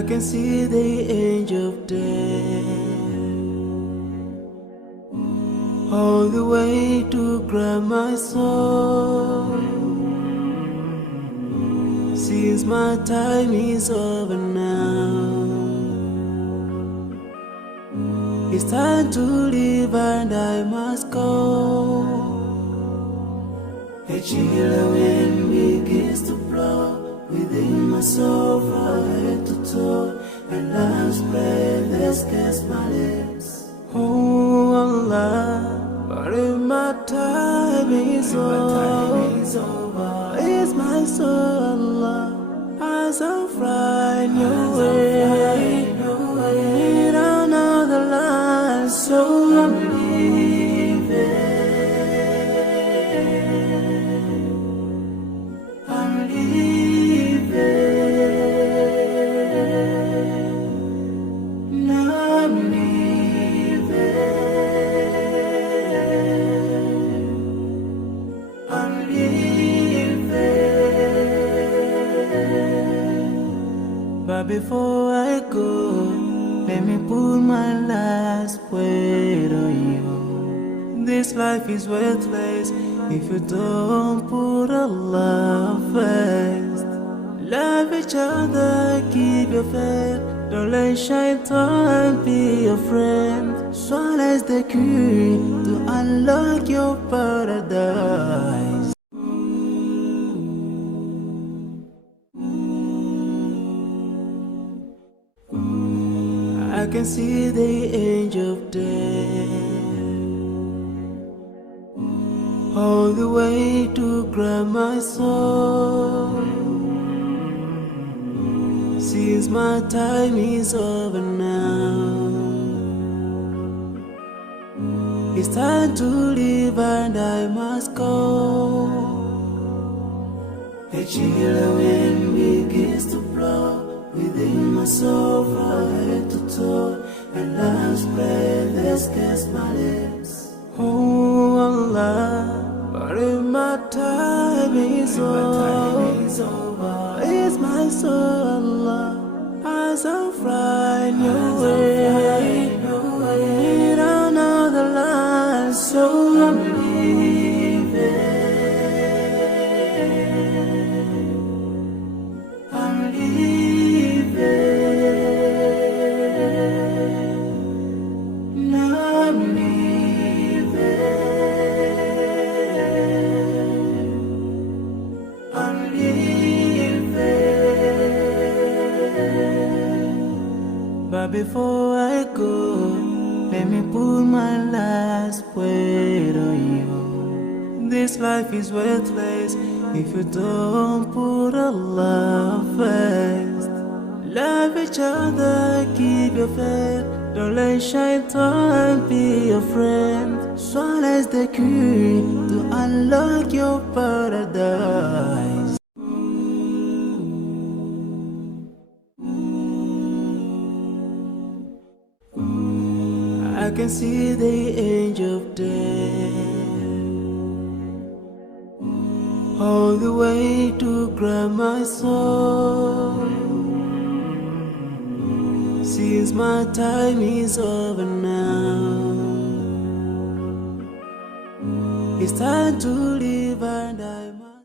I can see the angel of death all the way to grab my soul. Since my time is over now, it's time to leave and I must go. A chilly wind begins to blow within my soul from head to toe, and love's breath escapes my lips. Oh Allah, but if my time is over, it's my soul, Allah, as I'm flying away down another line, so I'm leaving. I'm leaving. Now I'm leaving. I'm leaving. But before I go, let me put my last word on you. This life is worthless if you don't put Allah first. Love each other, keep your faith. Don't let shaitan be your friend. Swallow the key to unlock your paradise. I can see the angel of death all the way to grab my soul. Since my time is over now, it's time to leave and I must go. A chilly wind begins to blow within my soul from head to toe, and love's breath escapes my lips. Oh Allah, but if my time is over, it's my soul, Allah, as I'm flying away down another line, so I'm leaving. I'm leaving. Now I'm leaving. I'm leaving. But before I go, let me put my last word on you. This life is worthless if you don't put Allah first. Love each other, keep your faith. Don't let shaitan be your friend. Swallow the key to unlock your paradise. I can see the angel of death all the way to grab my soul. Since my time is over now, it's time to leave and I must